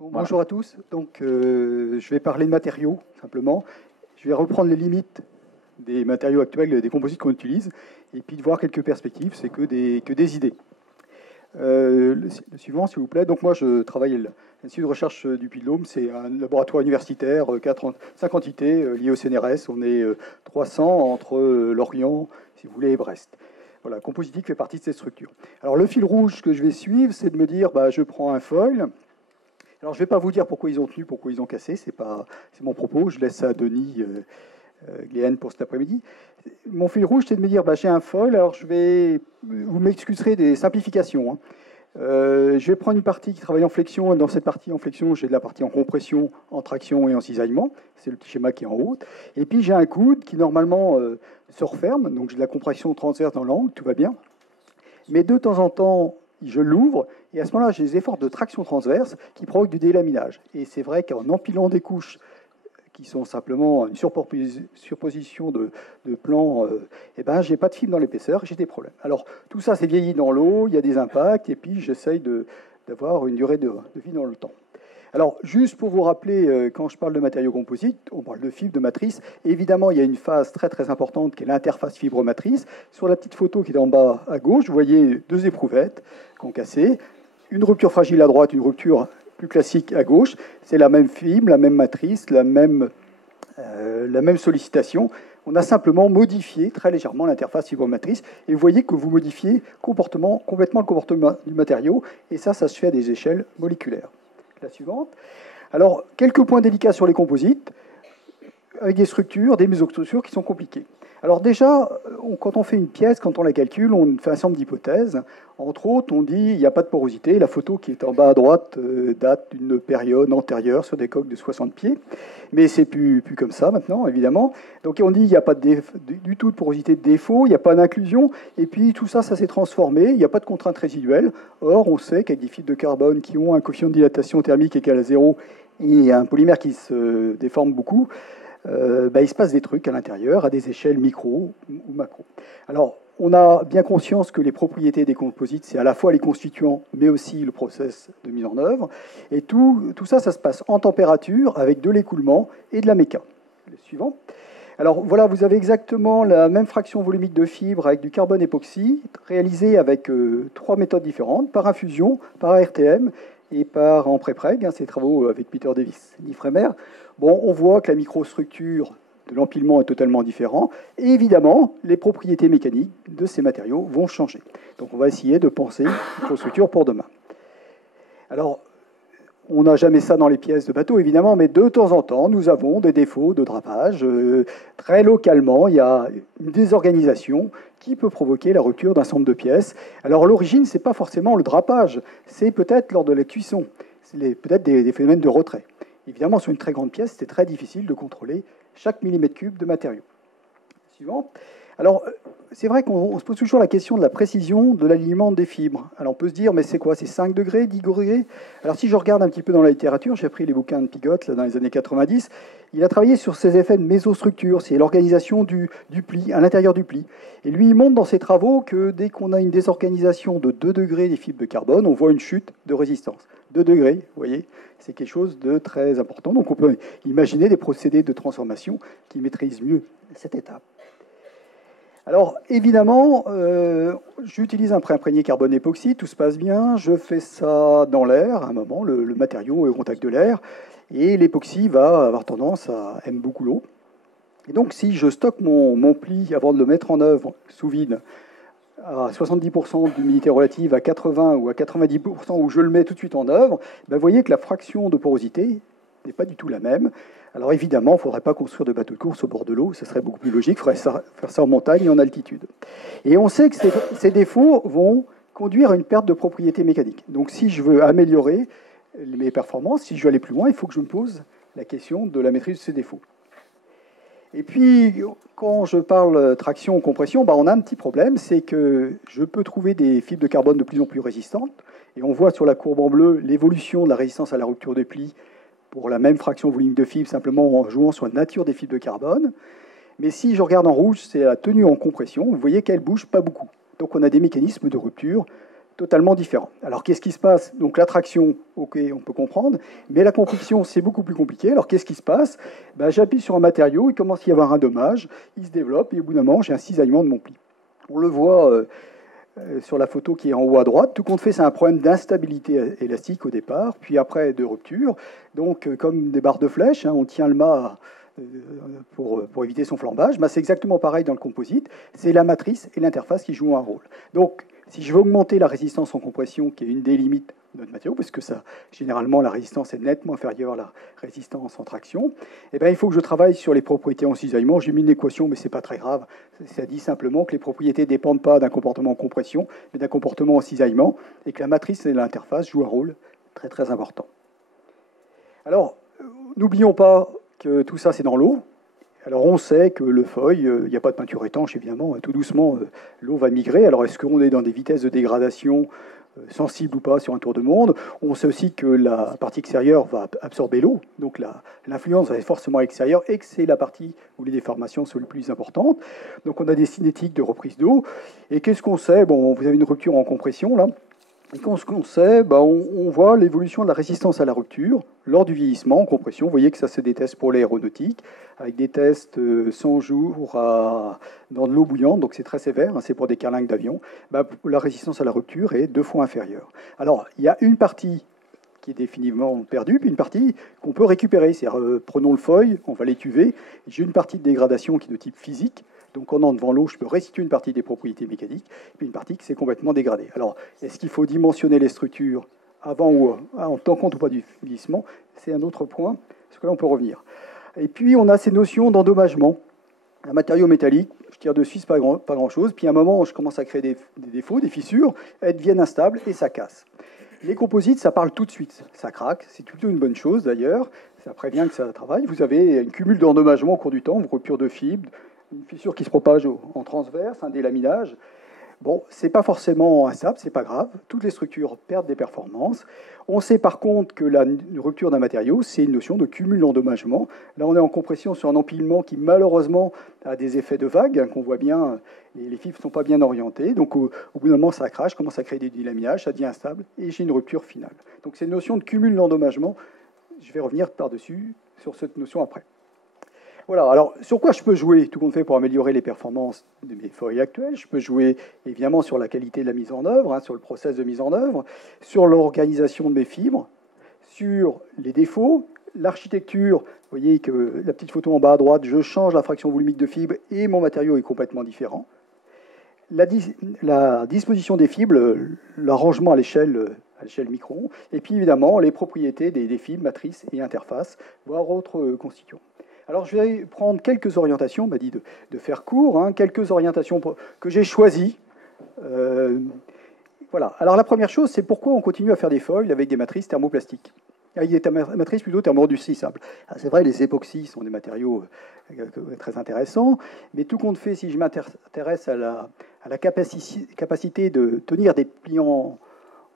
Bonjour à tous. Donc, je vais parler de matériaux, simplement. Je vais reprendre les limites des matériaux actuels, des composites qu'on utilise, et puis de voir quelques perspectives, c'est que des idées. Le suivant, s'il vous plaît. Donc, moi, je travaille à l'Institut de recherche du Puy-de-Dôme. C'est un laboratoire universitaire, 5 entités liées au CNRS. On est 300 entre Lorient, si vous voulez, et Brest. Voilà, Compositique fait partie de cette structure. Alors, le fil rouge que je vais suivre, c'est de me dire, je prends un foil. Alors, je ne vais pas vous dire pourquoi ils ont tenu, pourquoi ils ont cassé. C'est mon propos. Je laisse ça à Denis Gléhen pour cet après-midi. Mon fil rouge, c'est de me dire, j'ai un foil. Alors, vous m'excuserez des simplifications. Hein. Je vais prendre une partie qui travaille en flexion. Et dans cette partie en flexion, j'ai de la partie en compression, en traction et en cisaillement. C'est le petit schéma qui est en haut. Et puis, j'ai un coude qui, normalement, se referme. Donc, j'ai de la compression transverse dans l'angle. Tout va bien. Mais de temps en temps, je l'ouvre, et à ce moment-là, j'ai des efforts de traction transverse qui provoquent du délaminage. Et c'est vrai qu'en empilant des couches qui sont simplement une surposition de plans, je n'ai pas de fibre dans l'épaisseur, j'ai des problèmes. Alors, tout ça, c'est vieilli dans l'eau, il y a des impacts, et puis j'essaye d'avoir une durée de vie dans le temps. Alors, juste pour vous rappeler, quand je parle de matériaux composites, on parle de fibres, de matrices. Évidemment, il y a une phase très très importante qui est l'interface fibre-matrice. Sur la petite photo qui est en bas à gauche, vous voyez deux éprouvettes qui ont cassé. Une rupture fragile à droite, une rupture plus classique à gauche. C'est la même fibre, la même matrice, la même sollicitation. On a simplement modifié très légèrement l'interface fibre-matrice. Et vous voyez que vous modifiez complètement le comportement du matériau. Et ça se fait à des échelles moléculaires. La suivante. Alors, quelques points délicats sur les composites, avec des structures, des mésostructures qui sont compliquées. Alors déjà, quand on fait une pièce, quand on la calcule, on fait un ensemble d'hypothèses. Entre autres, on dit il n'y a pas de porosité. La photo qui est en bas à droite date d'une période antérieure sur des coques de 60 pieds. Mais c'est plus comme ça maintenant, évidemment. Donc on dit il n'y a pas du tout de porosité de défaut, il n'y a pas d'inclusion. Et puis tout ça, ça s'est transformé. Il n'y a pas de contrainte résiduelle. Or, on sait qu'avec des fibres de carbone qui ont un coefficient de dilatation thermique égal à 0 et un polymère qui se déforme beaucoup, il se passe des trucs à l'intérieur, à des échelles micro ou macro. Alors, on a bien conscience que les propriétés des composites, c'est à la fois les constituants, mais aussi le process de mise en œuvre. Et tout ça, ça se passe en température, avec de l'écoulement et de la méca. Le suivant. Alors voilà, vous avez exactement la même fraction volumique de fibres avec du carbone époxy, réalisée avec 3 méthodes différentes, par infusion, par ARTM et en pré-preg, ces travaux avec Peter Davis et Nifremer. Bon, on voit que la microstructure de l'empilement est totalement différente. Et évidemment, les propriétés mécaniques de ces matériaux vont changer. Donc on va essayer de penser microstructure pour demain. Alors, on n'a jamais ça dans les pièces de bateau, évidemment, mais de temps en temps, nous avons des défauts de drapage. Très localement, il y a une désorganisation qui peut provoquer la rupture d'un ensemble de pièces. Alors l'origine, ce n'est pas forcément le drapage, c'est peut-être lors de la cuisson. C'est peut-être des phénomènes de retrait. Évidemment, sur une très grande pièce, c'est très difficile de contrôler chaque millimètre cube de matériau. Suivant. Alors, c'est vrai qu'on se pose toujours la question de la précision de l'alignement des fibres. Alors, on peut se dire, mais c'est quoi? C'est 5 degrés, 10 degrés? Alors, si je regarde un petit peu dans la littérature, j'ai pris les bouquins de Piggott là, dans les années 90, il a travaillé sur ces effets de mésostructure, c'est l'organisation du pli, à l'intérieur du pli. Et lui, il montre dans ses travaux que dès qu'on a une désorganisation de 2 degrés des fibres de carbone, on voit une chute de résistance. 2 degrés, vous voyez, c'est quelque chose de très important. Donc, on peut imaginer des procédés de transformation qui maîtrisent mieux cette étape. Alors, évidemment, j'utilise un pré-imprégné carbone époxy, tout se passe bien, je fais ça dans l'air, à un moment, le matériau est au contact de l'air, et l'époxy va avoir tendance à aimer beaucoup l'eau. Et donc, si je stocke mon pli avant de le mettre en œuvre sous vide, à 70% d'humidité relative, à 80 ou à 90% où je le mets tout de suite en œuvre, vous voyez que la fraction de porosité n'est pas du tout la même. Alors évidemment, il ne faudrait pas construire de bateaux de course au bord de l'eau, ce serait beaucoup plus logique, il faudrait faire ça en montagne et en altitude. Et on sait que ces défauts vont conduire à une perte de propriété mécanique. Donc si je veux améliorer mes performances, si je veux aller plus loin, il faut que je me pose la question de la maîtrise de ces défauts. Et puis, quand je parle traction ou compression, on a un petit problème, c'est que je peux trouver des fibres de carbone de plus en plus résistantes. Et on voit sur la courbe en bleu l'évolution de la résistance à la rupture de pli pour la même fraction volumique de fibres, simplement en jouant sur la nature des fibres de carbone. Mais si je regarde en rouge, c'est la tenue en compression. Vous voyez qu'elle ne bouge pas beaucoup. Donc on a des mécanismes de rupture totalement différents. Alors qu'est-ce qui se passe? Donc la traction, ok, on peut comprendre, mais la compression, c'est beaucoup plus compliqué. Alors qu'est-ce qui se passe? J'appuie sur un matériau, il commence à y avoir un dommage, il se développe, et au bout d'un moment, j'ai un cisaillement de mon pli. On le voit sur la photo qui est en haut à droite. Tout compte fait, c'est un problème d'instabilité élastique au départ, puis après de rupture. Donc comme des barres de flèche, on tient le mât pour éviter son flambage. C'est exactement pareil dans le composite. C'est la matrice et l'interface qui jouent un rôle. Donc, si je veux augmenter la résistance en compression, qui est une des limites de notre matériau, parce que ça, généralement, la résistance est nettement inférieure à la résistance en traction, il faut que je travaille sur les propriétés en cisaillement. J'ai mis une équation, mais ce n'est pas très grave. Ça dit simplement que les propriétés ne dépendent pas d'un comportement en compression, mais d'un comportement en cisaillement, et que la matrice et l'interface jouent un rôle très, très important. Alors, n'oublions pas que tout ça, c'est dans l'eau. Alors on sait que le feuille, il n'y a pas de peinture étanche, évidemment, tout doucement, l'eau va migrer. Alors est-ce qu'on est dans des vitesses de dégradation sensibles ou pas sur un tour de monde? On sait aussi que la partie extérieure va absorber l'eau, donc l'influence va être forcément extérieure, et que c'est la partie où les déformations sont les plus importantes. Donc on a des cinétiques de reprise d'eau. Et qu'est-ce qu'on sait? Vous avez une rupture en compression, là. Et quand on sait, on voit l'évolution de la résistance à la rupture lors du vieillissement en compression. Vous voyez que ça, c'est des tests pour l'aéronautique, avec des tests 100 jours dans de l'eau bouillante, donc c'est très sévère, c'est pour des carlingues d'avion. La résistance à la rupture est 2 fois inférieure. Alors, il y a une partie qui est définitivement perdue, puis une partie qu'on peut récupérer. C'est-à-dire, prenons le feuille, on va l'étuver. J'ai une partie de dégradation qui est de type physique. Donc en devant l'eau, je peux restituer une partie des propriétés mécaniques, puis une partie qui s'est complètement dégradée. Alors, est-ce qu'il faut dimensionner les structures avant ou en tenant compte ou pas du vieillissement? C'est un autre point, parce que là, on peut revenir. Et puis, on a ces notions d'endommagement. Un matériau métallique, je tire dessus, c'est pas grand-chose. Puis à un moment, je commence à créer des défauts, des fissures, elles deviennent instables et ça casse. Les composites, ça parle tout de suite. Ça craque, c'est plutôt une bonne chose d'ailleurs. Ça prévient que ça travaille. Vous avez une cumul d'endommagement au cours du temps, une rupture de fibres, une fissure qui se propage en transverse, un délaminage. C'est pas forcément instable, c'est pas grave. Toutes les structures perdent des performances. On sait par contre que la rupture d'un matériau, c'est une notion de cumul d'endommagement. Là, on est en compression sur un empilement qui, malheureusement, a des effets de vague, qu'on voit bien, et les fibres ne sont pas bien orientées. Donc, au bout d'un moment, ça crache, commence à créer des délaminages, ça devient instable, et j'ai une rupture finale. Donc, c'est une notion de cumul d'endommagement. Je vais revenir par-dessus sur cette notion après. Voilà, alors sur quoi je peux jouer? Tout compte fait pour améliorer les performances de mes feuilles actuelles. Je peux jouer évidemment sur la qualité de la mise en œuvre, sur le process de mise en œuvre, sur l'organisation de mes fibres, sur les défauts, l'architecture. Vous voyez que la petite photo en bas à droite, je change la fraction volumique de fibres et mon matériau est complètement différent. La disposition des fibres, l'arrangement à l'échelle micron, et puis évidemment les propriétés des fibres, matrices et interfaces, voire autres constituants. Alors, je vais prendre quelques orientations, on m'a dit de faire court, quelques orientations que j'ai choisies. Voilà. Alors, la première chose, c'est pourquoi on continue à faire des foils avec des matrices thermoplastiques. Avec des matrices plutôt thermoreductibles. C'est vrai, les époxys sont des matériaux très intéressants, mais tout compte fait, si je m'intéresse à la capacité de tenir des pliants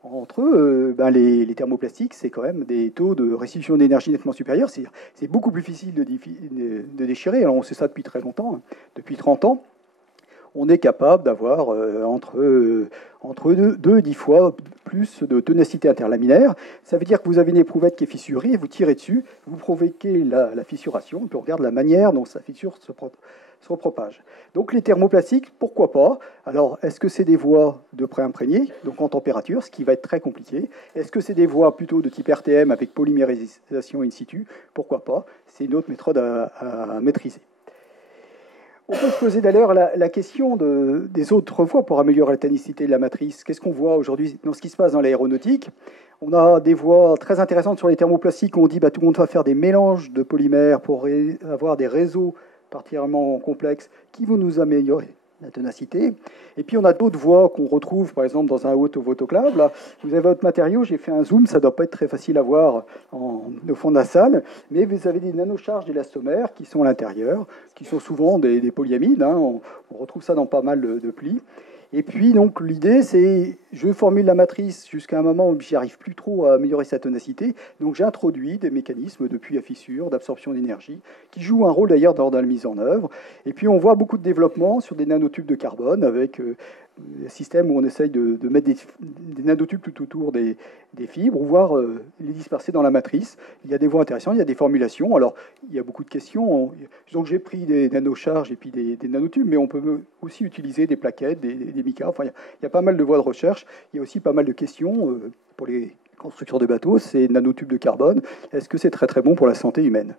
entre eux, les thermoplastiques, c'est quand même des taux de restitution d'énergie nettement supérieurs. C'est beaucoup plus difficile de déchirer. Alors, on sait ça depuis très longtemps, depuis 30 ans. On est capable d'avoir entre 2 et 10 fois plus de ténacité interlaminaire. Ça veut dire que vous avez une éprouvette qui est fissurée, vous tirez dessus, vous provoquez la fissuration, et puis on regarde la manière dont sa fissure se propage. Donc les thermoplastiques, pourquoi pas? Alors, est-ce que c'est des voies de pré-imprégnées, donc en température, ce qui va être très compliqué? Est-ce que c'est des voies plutôt de type RTM avec polymérisation in situ? Pourquoi pas? C'est une autre méthode à maîtriser. On peut se poser d'ailleurs la question des autres voies pour améliorer la tonicité de la matrice. Qu'est-ce qu'on voit aujourd'hui dans ce qui se passe dans l'aéronautique? On a des voies très intéressantes sur les thermoplastiques où on dit tout le monde va faire des mélanges de polymères pour avoir des réseaux particulièrement complexes qui vont nous améliorer la ténacité. Et puis on a d'autres voies qu'on retrouve, par exemple, dans un autoclave. Là, vous avez votre matériau, j'ai fait un zoom, ça ne doit pas être très facile à voir au fond de la salle, mais vous avez des nanocharges d'élastomères qui sont à l'intérieur, qui sont souvent des polyamides. Hein. On retrouve ça dans pas mal de plis. Et puis, donc, l'idée, c'est, je formule la matrice jusqu'à un moment où j'y arrive plus trop à améliorer sa ténacité. Donc, j'introduis des mécanismes de puits à fissure, d'absorption d'énergie, qui jouent un rôle d'ailleurs dans la mise en œuvre. Et puis, on voit beaucoup de développement sur des nanotubes de carbone avec un système où on essaye de mettre des nanotubes tout autour des fibres, voire les disperser dans la matrice. Il y a des voies intéressantes, il y a des formulations. Alors, il y a beaucoup de questions. Donc, j'ai pris des nanocharges et puis des nanotubes, mais on peut aussi utiliser des plaquettes, des micas. Enfin, il y a pas mal de voies de recherche. Il y a aussi pas mal de questions pour les constructeurs de bateaux. Ces nanotubes de carbone, est-ce que c'est très très bon pour la santé humaine?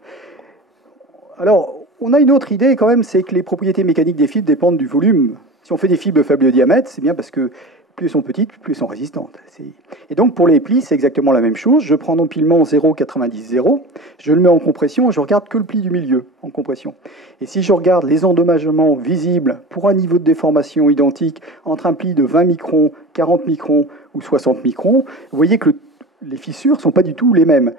Alors, on a une autre idée quand même, c'est que les propriétés mécaniques des fibres dépendent du volume. Si on fait des fibres de faible diamètre, c'est bien parce que plus elles sont petites, plus elles sont résistantes. Et donc pour les plis, c'est exactement la même chose. Je prends l'empilement 0,90-0, je le mets en compression et je regarde que le pli du milieu en compression. Et si je regarde les endommagements visibles pour un niveau de déformation identique entre un pli de 20 microns, 40 microns ou 60 microns, vous voyez que les fissures ne sont pas du tout les mêmes.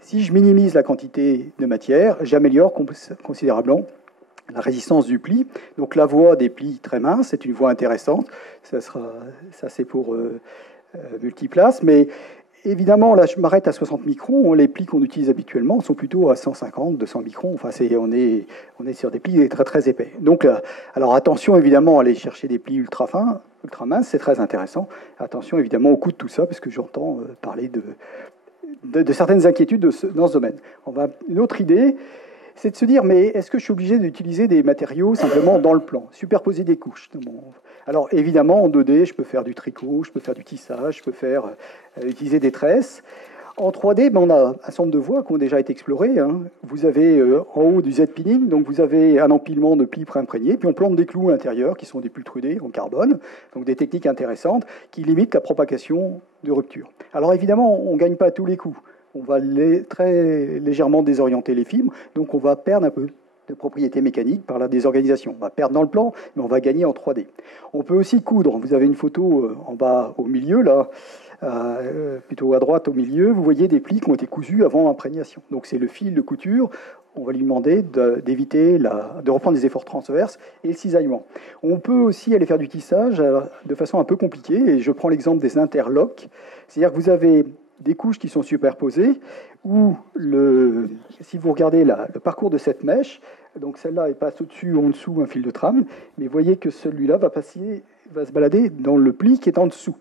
Si je minimise la quantité de matière, j'améliore considérablement la résistance du pli. Donc la voie des plis très minces, c'est une voie intéressante. Ça c'est pour multiplace. Mais évidemment, là, je m'arrête à 60 microns. Les plis qu'on utilise habituellement sont plutôt à 150, 200 microns. Enfin, on est sur des plis très, très épais. Donc, alors attention, évidemment, à aller chercher des plis ultra fins, ultra minces, c'est très intéressant. Attention, évidemment, au coût de tout ça, parce que j'entends parler de certaines inquiétudes dans ce domaine. Une autre idée, c'est de se dire, mais est-ce que je suis obligé d'utiliser des matériaux simplement dans le plan, superposer des couches? Alors évidemment, en 2D, je peux faire du tricot, je peux faire du tissage, je peux utiliser des tresses. En 3D, on a un certain nombre de voies qui ont déjà été explorées. Hein. Vous avez en haut du Z-pinning, donc vous avez un empilement de plis pré-imprégnés, puis on plante des clous à l'intérieur qui sont des pultrudés en carbone, donc des techniques intéressantes qui limitent la propagation de rupture. Alors évidemment, on ne gagne pas à tous les coups. On va très légèrement désorienter les fibres, donc on va perdre un peu de propriétés mécaniques par la désorganisation. On va perdre dans le plan, mais on va gagner en 3D. On peut aussi coudre. Vous avez une photo en bas au milieu, là, plutôt à droite au milieu. Vous voyez des plis qui ont été cousus avant imprégnation. Donc c'est le fil de couture. On va lui demander d'éviter de reprendre des efforts transverses et le cisaillement. On peut aussi aller faire du tissage de façon un peu compliquée. Et je prends l'exemple des interlocks. C'est-à-dire que vous avez des couches qui sont superposées, où si vous regardez le parcours de cette mèche, donc celle-là elle passe au-dessus ou en dessous un fil de trame, mais vous voyez que celui-là va se balader dans le pli qui est en dessous.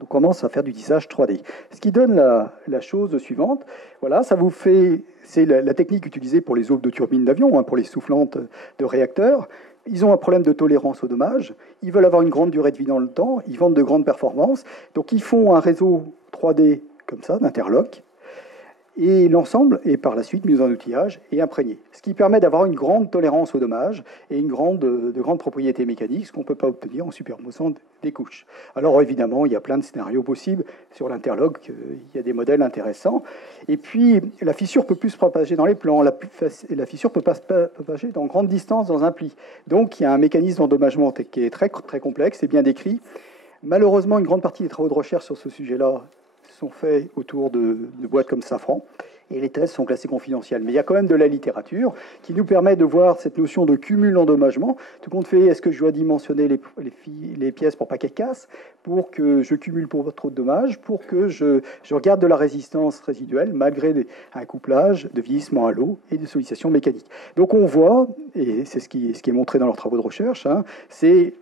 Donc on commence à faire du tissage 3D. Ce qui donne la chose suivante, voilà, ça vous fait, c'est la technique utilisée pour les aubes de turbines d'avion, hein, pour les soufflantes de réacteurs. Ils ont un problème de tolérance au dommage, ils veulent avoir une grande durée de vie dans le temps, ils vendent de grandes performances, donc ils font un réseau 3D comme ça, d'interlock, et l'ensemble est par la suite mis en outillage et imprégné. Ce qui permet d'avoir une grande tolérance au dommage et de grandes propriétés mécaniques, ce qu'on ne peut pas obtenir en superposant des couches. Alors évidemment, il y a plein de scénarios possibles sur l'interlock, il y a des modèles intéressants. Et puis, la fissure peut plus se propager dans les plans, la fissure peut pas se propager dans grande distance dans un pli. Donc il y a un mécanisme d'endommagement qui est très, très complexe et bien décrit. Malheureusement, une grande partie des travaux de recherche sur ce sujet-là sont faits autour de boîtes comme Safran, et les tests sont classés confidentiels. Mais il y a quand même de la littérature qui nous permet de voir cette notion de cumul endommagement. Tout compte fait, est-ce que je dois dimensionner les pièces pour pas qu'elles cassent, pour que je cumule pour trop de dommages, pour que je regarde de la résistance résiduelle, malgré un couplage de vieillissement à l'eau et de sollicitation mécanique. Donc on voit, et c'est ce qui est montré dans leurs travaux de recherche, hein, c'est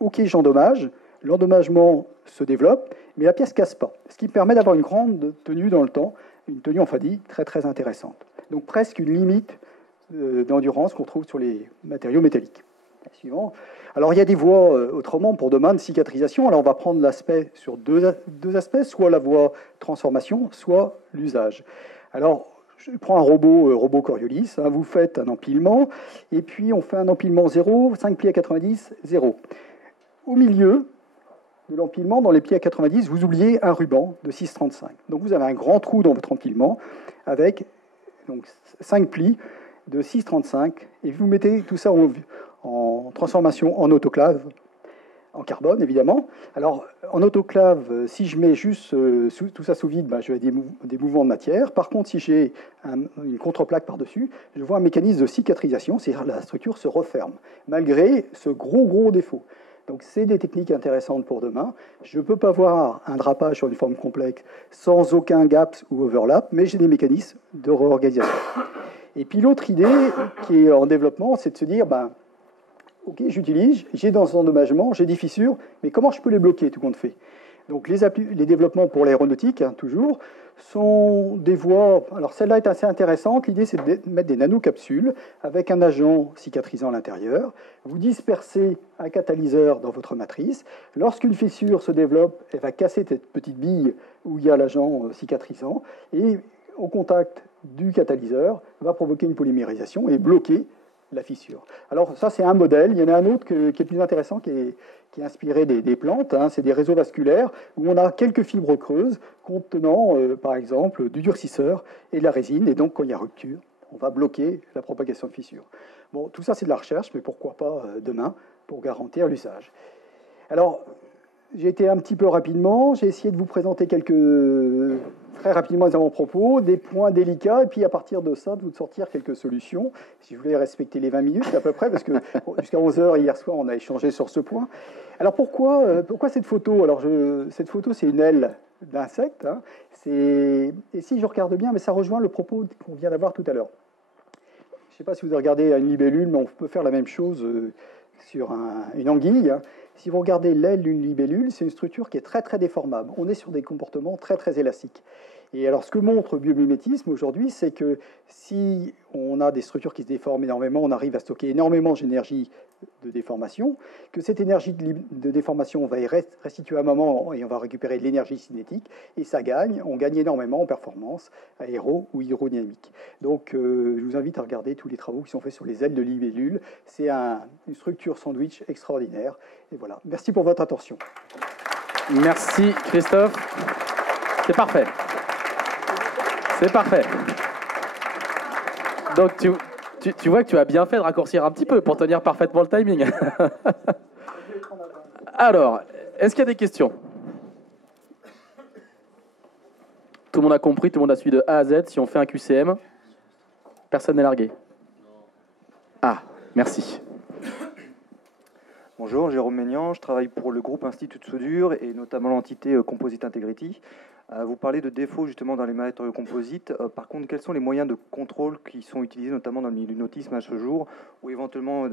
OK, j'endommage, l'endommagement se développe, mais la pièce ne casse pas, ce qui permet d'avoir une grande tenue dans le temps, une tenue en fadille très très intéressante. Donc presque une limite d'endurance qu'on trouve sur les matériaux métalliques. Suivant. Alors il y a des voies autrement pour demain de cicatrisation. Alors on va prendre l'aspect sur deux aspects, soit la voie transformation, soit l'usage. Alors je prends un robot Coriolis, hein, vous faites un empilement, et puis on fait un empilement 0, 5 plis à 90, 0. Au milieu de l'empilement, dans les plis à 90, vous oubliez un ruban de 6,35. Donc vous avez un grand trou dans votre empilement avec donc, 5 plis de 6,35 et vous mettez tout ça en transformation en autoclave, en carbone évidemment. Alors en autoclave, si je mets juste tout ça sous vide, je vais des mouvements de matière. Par contre, si j'ai une contreplaque par-dessus, je vois un mécanisme de cicatrisation, c'est-à-dire la structure se referme, malgré ce gros défaut. Donc c'est des techniques intéressantes pour demain. Je ne peux pas voir un drapage sur une forme complexe sans aucun gap ou overlap, mais j'ai des mécanismes de réorganisation. Et puis l'autre idée qui est en développement, c'est de se dire, ok, j'utilise, j'ai dans endommagement, j'ai des fissures, mais comment je peux les bloquer, tout compte fait? Donc les développements pour l'aéronautique, toujours, sont des voies... Alors celle-là est assez intéressante. L'idée, c'est de mettre des nanocapsules avec un agent cicatrisant à l'intérieur. Vous dispersez un catalyseur dans votre matrice. Lorsqu'une fissure se développe, elle va casser cette petite bille où il y a l'agent cicatrisant. Et au contact du catalyseur, va provoquer une polymérisation et bloquer la fissure. Alors ça, c'est un modèle. Il y en a un autre qui est plus intéressant, qui est inspiré des plantes. C'est des réseaux vasculaires où on a quelques fibres creuses contenant, par exemple, du durcisseur et de la résine. Et donc, quand il y a rupture, on va bloquer la propagation de fissures. Bon, tout ça, c'est de la recherche, mais pourquoi pas demain pour garantir l'usage. Alors, j'ai été un petit peu rapidement. J'ai essayé de vous présenter très rapidement les avant-propos, des points délicats, et puis à partir de ça, de vous sortir quelques solutions. Si je voulais respecter les 20 minutes à peu près, parce que jusqu'à 11h hier soir, on a échangé sur ce point. Alors pourquoi cette photo? Alors cette photo, c'est une aile d'insecte. Et si je regarde bien, mais ça rejoint le propos qu'on vient d'avoir tout à l'heure. Je ne sais pas si vous avez regardé une libellule, mais on peut faire la même chose sur une anguille. Si vous regardez l'aile d'une libellule, c'est une structure qui est très déformable. On est sur des comportements très élastiques. Et alors, ce que montre le biomimétisme aujourd'hui, c'est que si on a des structures qui se déforment énormément, on arrive à stocker énormément d'énergie de déformation, que cette énergie de déformation, on va y restituer à un moment et on va récupérer de l'énergie cinétique, et ça gagne, on gagne énormément en performance aéro ou hydrodynamique. Donc, je vous invite à regarder tous les travaux qui sont faits sur les ailes de libellules. C'est une structure sandwich extraordinaire. Et voilà. Merci pour votre attention. Merci Christophe. C'est parfait. C'est parfait. Donc tu vois que tu as bien fait de raccourcir un petit peu pour tenir parfaitement le timing. Alors, est-ce qu'il y a des questions? Tout le monde a compris, tout le monde a suivi de A à Z. Si on fait un QCM, personne n'est largué. Ah, merci. Bonjour, Jérôme Maignan, je travaille pour le groupe Institut de Soudure et notamment l'entité Composite Integrity. Vous parlez de défauts justement dans les matériaux composites. Par contre, quels sont les moyens de contrôle qui sont utilisés notamment dans le milieu du nautisme à ce jour ou éventuellement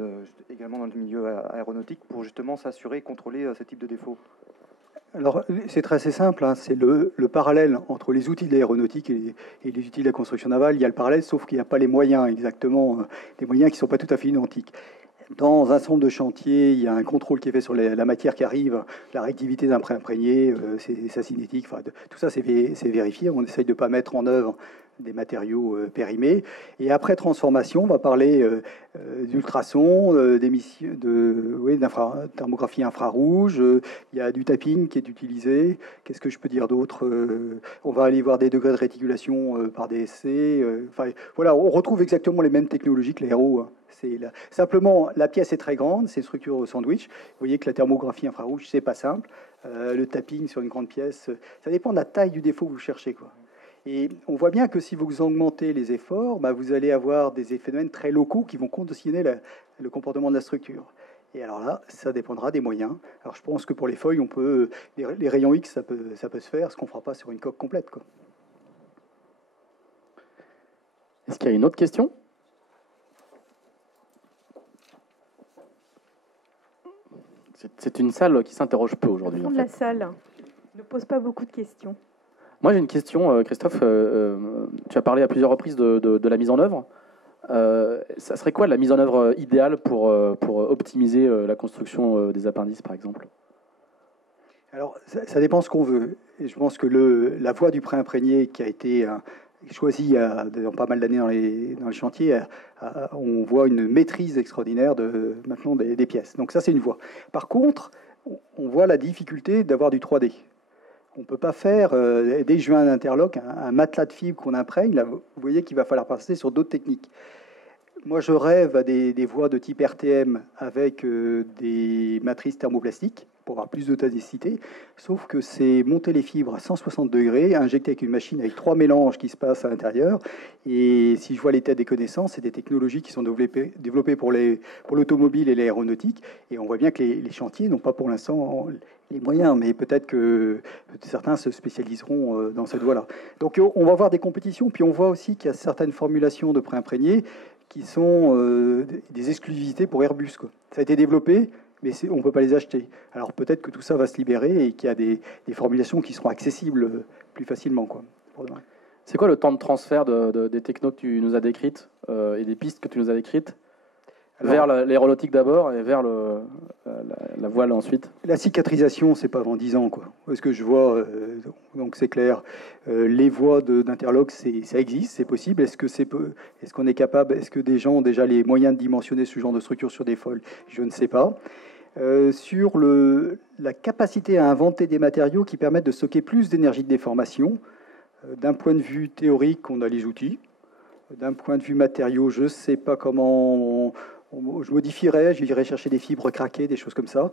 également dans le milieu aéronautique pour justement s'assurer et contrôler ce type de défauts? Alors, c'est très simple, c'est le parallèle entre les outils de l'aéronautique et les outils de la construction navale. Il y a le parallèle, sauf qu'il n'y a pas les moyens exactement, des moyens qui ne sont pas tout à fait identiques. Dans un centre de chantier, il y a un contrôle qui est fait sur la matière qui arrive, la réactivité d'un pré-imprégné, sa cinétique, tout ça c'est vérifié. On essaye de ne pas mettre en œuvre des matériaux périmés. Et après transformation, on va parler d'ultrasons, thermographie infrarouge. Il y a du tapping qui est utilisé. Qu'est-ce que je peux dire d'autre? On va aller voir des degrés de réticulation par DSC. Voilà, on retrouve exactement les mêmes technologies que l'aéro. Simplement, la pièce est très grande, c'est une structure sandwich. Vous voyez que la thermographie infrarouge, c'est pas simple. Le tapping sur une grande pièce, ça dépend de la taille du défaut que vous cherchez, quoi. Et on voit bien que si vous augmentez les efforts, vous allez avoir des phénomènes très locaux qui vont conditionner le comportement de la structure. Et alors là, ça dépendra des moyens. Alors je pense que pour les feuilles, les rayons X, ça peut se faire, ce qu'on ne fera pas sur une coque complète, quoi. Est-ce qu'il y a une autre question? C'est une salle qui s'interroge peu aujourd'hui. Le fond de la salle ne pose pas beaucoup de questions. Moi, j'ai une question, Christophe. Tu as parlé à plusieurs reprises de la mise en œuvre. Ça serait quoi la mise en œuvre idéale pour optimiser la construction des appendices, par exemple? Alors, ça dépend ce qu'on veut. Et je pense que la voie du pré-imprégné qui a été choisie dans pas mal d'années dans les chantiers, on voit une maîtrise extraordinaire maintenant des pièces. Donc ça, c'est une voie. Par contre, on voit la difficulté d'avoir du 3D. On ne peut pas faire, dès que je veux un interlock, un matelas de fibre qu'on imprègne. Là, vous voyez qu'il va falloir passer sur d'autres techniques. moi, je rêve à des voies de type RTM avec des matrices thermoplastiques pour avoir plus de tonicité, sauf que c'est monter les fibres à 160 degrés, injecter avec une machine avec 3 mélanges qui se passent à l'intérieur. Et si je vois l'état des connaissances, c'est des technologies qui sont développées pour l'automobile et l'aéronautique. Et on voit bien que les chantiers n'ont pas pour l'instant les moyens, mais peut-être que certains se spécialiseront dans cette voie-là. Donc on va voir des compétitions, puis on voit aussi qu'il y a certaines formulations de préimprégnés qui sont des exclusivités pour Airbus, quoi. Ça a été développé, mais on ne peut pas les acheter. Alors peut-être que tout ça va se libérer et qu'il y a des formulations qui seront accessibles plus facilement, quoi, pour demain. C'est quoi le temps de transfert des technos que tu nous as décrites et des pistes que tu nous as décrites vers l'aéronautique d'abord et vers la voile ensuite? La cicatrisation, c'est pas avant 10 ans, quoi. Ce que je vois, donc c'est clair. Les voies d'interlock, ça existe, c'est possible. Est-ce qu'on est capable? Est-ce que des gens ont déjà les moyens de dimensionner ce genre de structure sur des foils? Je ne sais pas. Sur la capacité à inventer des matériaux qui permettent de stocker plus d'énergie de déformation, d'un point de vue théorique, on a les outils. D'un point de vue matériaux, je ne sais pas comment je modifierais, j'irais chercher des fibres craquées, des choses comme ça.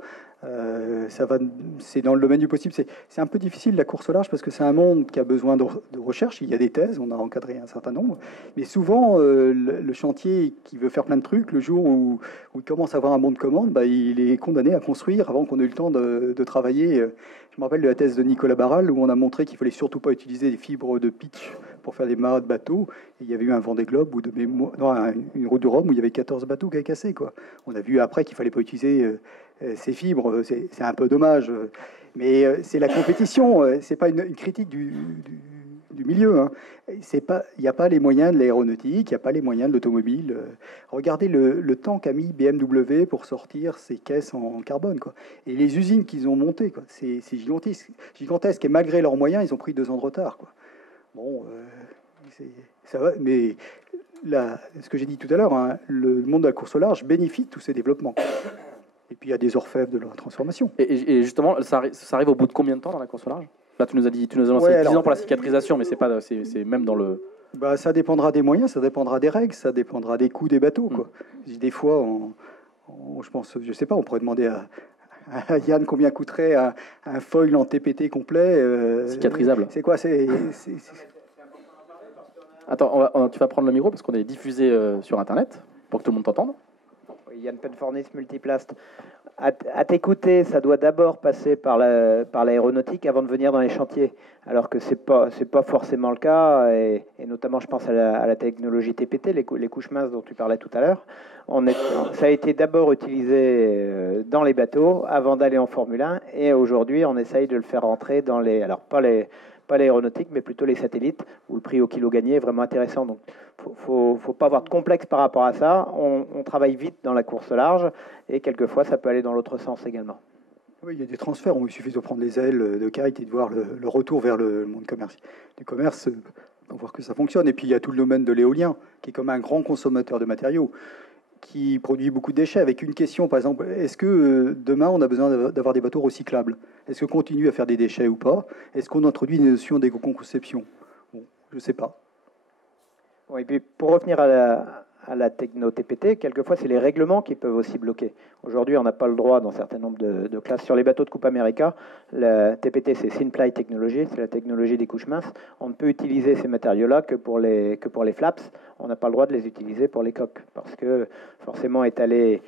C'est dans le domaine du possible. C'est un peu difficile la course au large parce que c'est un monde qui a besoin de recherche. Il y a des thèses, on a encadré un certain nombre. Mais souvent, le chantier qui veut faire plein de trucs, le jour où il commence à avoir un bon de commande, il est condamné à construire avant qu'on ait eu le temps de travailler. Je me rappelle de la thèse de Nicolas Barral où on a montré qu'il ne fallait surtout pas utiliser des fibres de pitch pour faire des mâts de bateaux. Et il y avait eu un Vendée Globe ou une route de Rome où il y avait 14 bateaux qui avaient cassé, quoi. On a vu après qu'il ne fallait pas utiliser ces fibres. C'est un peu dommage. Mais c'est la compétition. C'est pas une critique du milieu. Hein. Il n'y a pas les moyens de l'aéronautique, il n'y a pas les moyens de l'automobile. Regardez le temps qu'a mis BMW pour sortir ses caisses en carbone, quoi. Et les usines qu'ils ont montées, quoi. C'est gigantesque. Et malgré leurs moyens, ils ont pris 2 ans de retard, quoi. Bon, ça va, mais ce que j'ai dit tout à l'heure, hein, le monde de la course au large bénéficie de tous ces développements. Et puis il y a des orfèvres de leur transformation. Et justement, ça arrive au bout de combien de temps dans la course au large? Là, tu nous as annoncé 10 ans pour la cicatrisation, mais c'est même dans le... Ça dépendra des moyens, ça dépendra des règles, ça dépendra des coûts des bateaux, quoi. Des fois, je pense, je sais pas, on pourrait demander à Yann combien coûterait un foil en TPT complet. Cicatrisable. C'est quoi? Attends, tu vas prendre le micro parce qu'on est diffusé sur Internet pour que tout le monde t'entende. Yann Penfornis, Multiplast. À t'écouter, ça doit d'abord passer par l'aéronautique avant de venir dans les chantiers, alors que c'est pas forcément le cas, et notamment je pense à la technologie TPT, les couches minces dont tu parlais tout à l'heure. Ça a été d'abord utilisé dans les bateaux avant d'aller en Formule 1, et aujourd'hui on essaye de le faire rentrer dans pas l'aéronautique, mais plutôt les satellites, où le prix au kilo gagné est vraiment intéressant. Donc, faut pas avoir de complexe par rapport à ça. On travaille vite dans la course large, et quelquefois, ça peut aller dans l'autre sens également. Oui, il y a des transferts. Il suffit de prendre les ailes de Kite et de voir le retour vers le monde du commerce, pour voir que ça fonctionne. Et puis, il y a tout le domaine de l'éolien, qui est comme un grand consommateur de matériaux, qui produit beaucoup de déchets. Avec une question, par exemple, est-ce que demain, on a besoin d'avoir des bateaux recyclables? Est-ce qu'on continue à faire des déchets ou pas? Est-ce qu'on introduit une notion d'éco-conception? Bon, je ne sais pas. Oui, et puis pour revenir à la techno TPT, quelquefois, c'est les règlements qui peuvent aussi bloquer. Aujourd'hui, on n'a pas le droit, dans un certain nombre de classes, sur les bateaux de Coupe America, la TPT, c'est Thin Ply Technology, c'est la technologie des couches minces. On ne peut utiliser ces matériaux-là que pour les flaps. On n'a pas le droit de les utiliser pour les coques, parce que forcément, étaler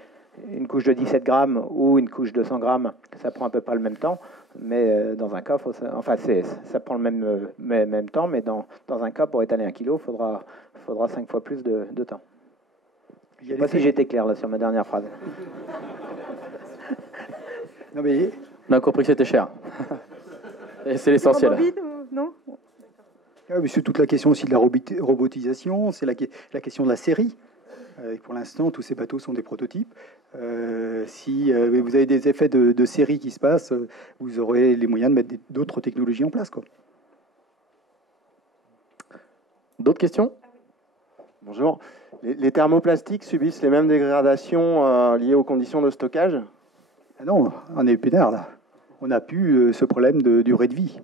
une couche de 17 grammes ou une couche de 100 grammes, ça prend à peu près le même temps. Mais dans un cas, ça prend le même temps, mais dans un cas, pour étaler 1 kilo, il faudra 5 fois plus de temps. Je ne sais pas si j'étais clair là, sur ma dernière phrase. Non, mais... On a compris que c'était cher. Et c'est l'essentiel. Non. C'est toute la question aussi de la robotisation, c'est la question de la série. Pour l'instant, tous ces bateaux sont des prototypes. Si vous avez des effets de série qui se passent, vous aurez les moyens de mettre d'autres technologies en place, quoi. D'autres questions? Bonjour. Les thermoplastiques subissent les mêmes dégradations liées aux conditions de stockage? Ah non, on est peinard là. On n'a plus ce problème de durée de vie.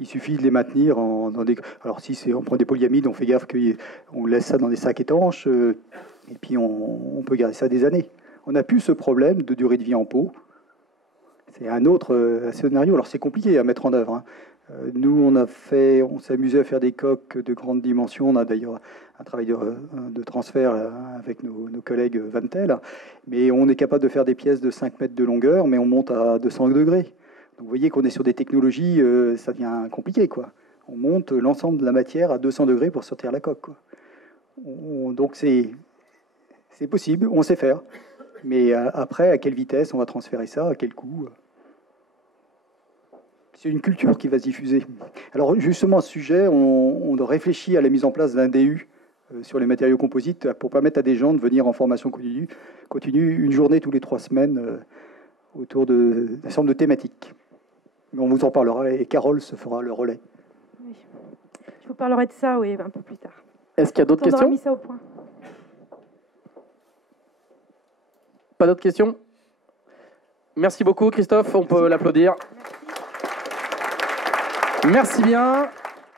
Il suffit de les maintenir dans des... Alors si on prend des polyamides, on fait gaffe qu'on laisse ça dans des sacs étanches, et puis on peut garder ça des années. On n'a plus ce problème de durée de vie en pot. C'est un autre scénario. Alors c'est compliqué à mettre en œuvre, hein. Nous, on s'est amusé à faire des coques de grande dimension. On a d'ailleurs un travail de transfert avec nos collègues Vantel. Mais on est capable de faire des pièces de 5 mètres de longueur, mais on monte à 200 degrés. Donc vous voyez qu'on est sur des technologies, ça devient compliqué, quoi. On monte l'ensemble de la matière à 200 degrés pour sortir la coque, quoi. Donc c'est possible, on sait faire. Mais après, à quelle vitesse on va transférer ça, à quel coût? C'est une culture qui va se diffuser. Alors justement, à ce sujet, on réfléchit à la mise en place d'un DU sur les matériaux composites pour permettre à des gens de venir en formation continue une journée tous les 3 semaines autour d'un certain nombre de thématiques. Mais on vous en parlera et Carole se fera le relais. Oui. Je vous parlerai de ça, oui, un peu plus tard. Est-ce qu'il y a d'autres questions? On aura mis ça au point. Pas d'autres questions? Merci beaucoup, Christophe. On peut l'applaudir. Merci bien.